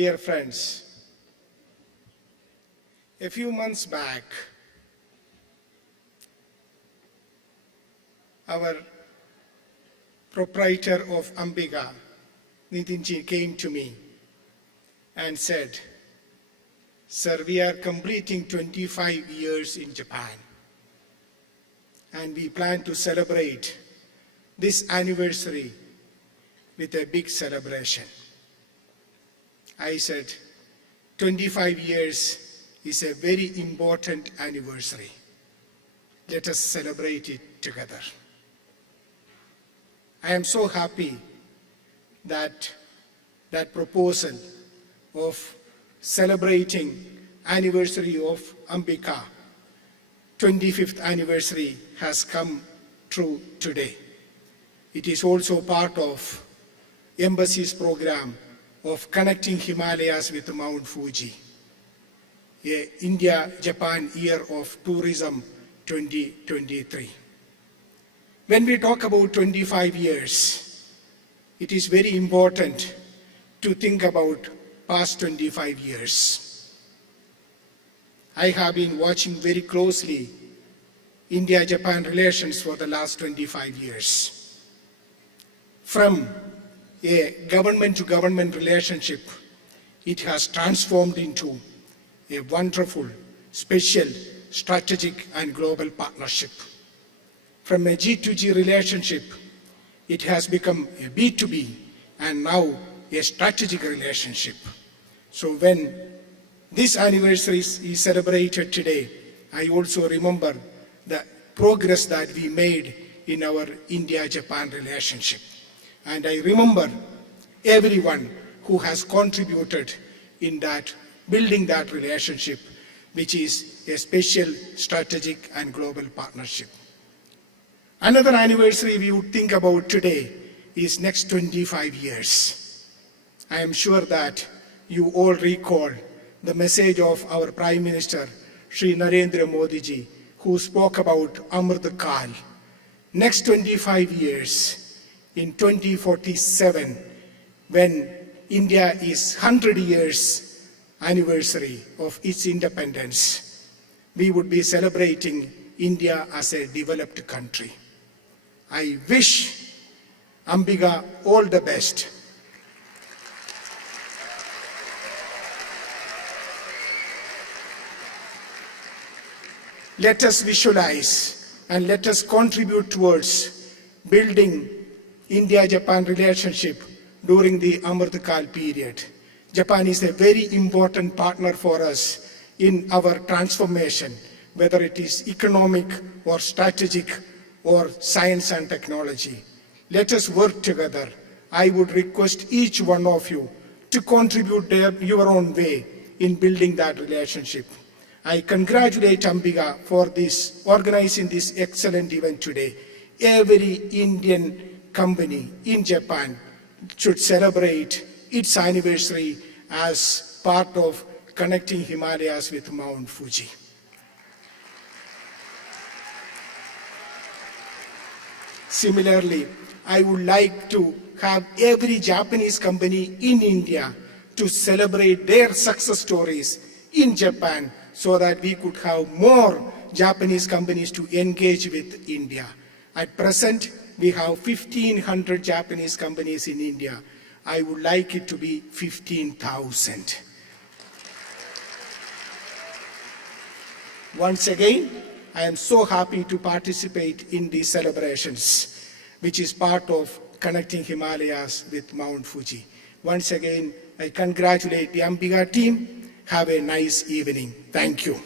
Dear friends, a few months back, our proprietor of Ambika, Nitinji, came to me and said, "Sir, we are completing 25 years in Japan, and we plan to celebrate this anniversary with a big celebration." I said, 25 years is a very important anniversary. Let us celebrate it together. I am so happy that that proposal of celebrating anniversary of Ambika, 25th anniversary, has come true today. It is also part of Embassy's program of connecting Himalayas with Mount Fuji, a India-Japan Year of Tourism 2023. When we talk about 25 years, it is very important to think about past 25 years. I have been watching very closely India-Japan relations for the last 25 years. From a government-to-government relationship, it has transformed into a wonderful, special, strategic and global partnership. From a G2G relationship, it has become a B2B and now a strategic relationship. So when this anniversary is celebrated today, I also remember the progress that we made in our India-Japan relationship. And I remember everyone who has contributed in that, building that relationship, which is a special, strategic and global partnership. Another anniversary we would think about today is next 25 years. I am sure that you all recall the message of our Prime Minister, Shri Narendra Modi ji, who spoke about Amrit Kal. Next 25 years, in 2047, when India is 100 years anniversary of its independence, we would be celebrating India as a developed country. I wish Ambika all the best. Let us visualize and let us contribute towards building India-Japan relationship during the Amrit Kal period. Japan is a very important partner for us in our transformation, whether it is economic or strategic or science and technology. Let us work together. I would request each one of you to contribute your own way in building that relationship. I congratulate Ambika for organizing this excellent event today. Every Indian company in Japan should celebrate its anniversary as part of connecting Himalayas with Mount Fuji. Similarly, I would like to have every Japanese company in India to celebrate their success stories in Japan so that we could have more Japanese companies to engage with India. At present, we have 1,500 Japanese companies in India. I would like it to be 15,000. Once again, I am so happy to participate in these celebrations, which is part of connecting Himalayas with Mount Fuji. Once again, I congratulate the Ambika team. Have a nice evening. Thank you.